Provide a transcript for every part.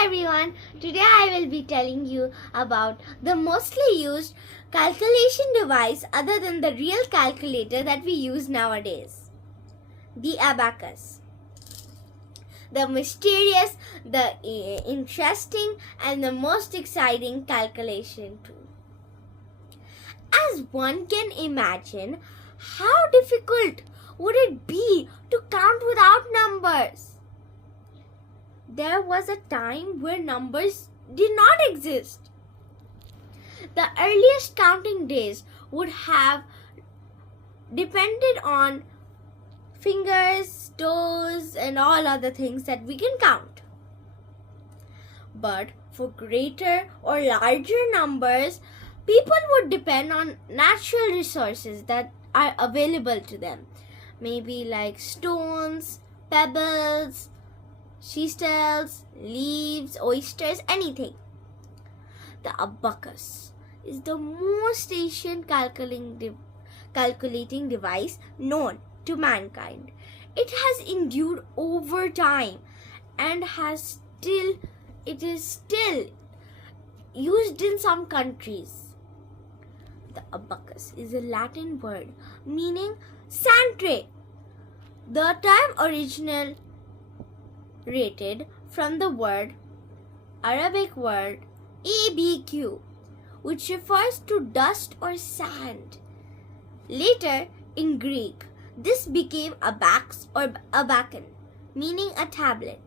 Hi everyone, today I will be telling you about the mostly used calculation device other than the real calculator that we use nowadays. The abacus. The mysterious, the interesting and the most exciting calculation tool. As one can imagine, how difficult would it be to count without numbers? There was a time where numbers did not exist. The earliest counting days would have depended on fingers, toes, and all other things that we can count. But for greater or larger numbers, people would depend on natural resources that are available to them. Maybe like stones, pebbles, seashells, leaves, oysters, anything. The abacus is the most ancient calculating device known to mankind. It has endured over time and it is still used in some countries. The abacus is a Latin word meaning sand tray. The term originated from the Arabic word ABQ, which refers to dust or sand. Later, in Greek, this became abacus or abacon, meaning a tablet.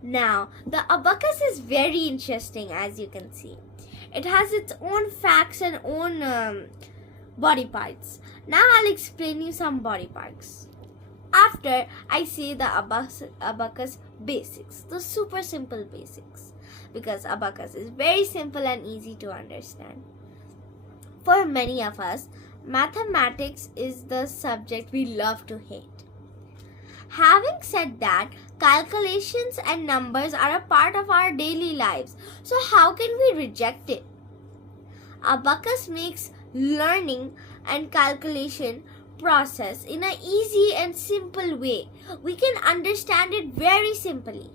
Now, the abacus is very interesting, as you can see. It has its own facts and own body parts. Now I'll explain you some body parts. After I say the abacus basics, the super simple basics, because abacus is very simple and easy to understand. For many of us, mathematics is the subject we love to hate. Having said that, calculations and numbers are a part of our daily lives, so how can we reject it? Abacus makes learning and calculation process in an easy and simple way. We can understand it very simply.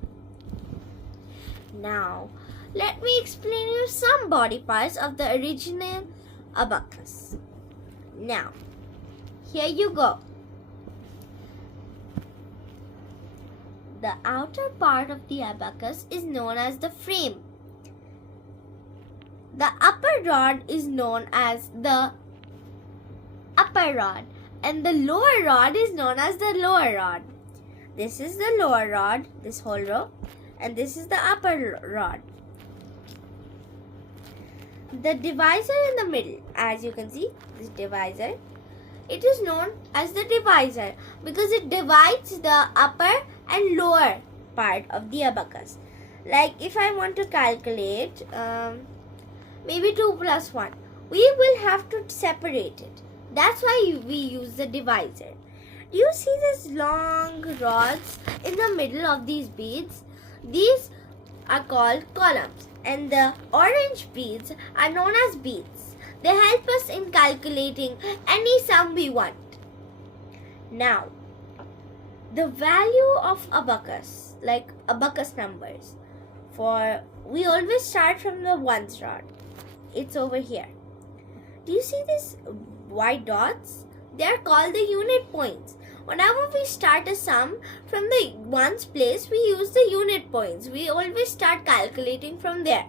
Now, let me explain you some body parts of the original abacus. Now, here you go. The outer part of the abacus is known as the frame. The upper rod is known as the upper rod, and the lower rod is known as the lower rod. This is the lower rod, this whole row, and this is the upper rod. The divisor in the middle, as you can see, this divisor, it is known as the divisor because it divides the upper and lower part of the abacus. Like if I want to calculate maybe 2 plus 1, we will have to separate it. That's why we use the divisor. Do you see these long rods in the middle of these beads? These are called columns, and the orange beads are known as beads. They help us in calculating any sum we want. Now, the value of abacus, like abacus numbers, we always start from the ones rod. It's over here. Do you see these white dots? They are called the unit points. Whenever we start a sum from the ones place, we use the unit points. We always start calculating from there.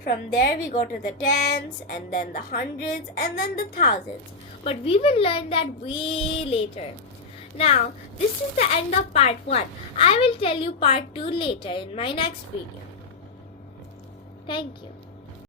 From there we go to the tens, and then the hundreds, and then the thousands. But we will learn that way later. Now, this is the end of part 1. I will tell you part 2 later in my next video. Thank you.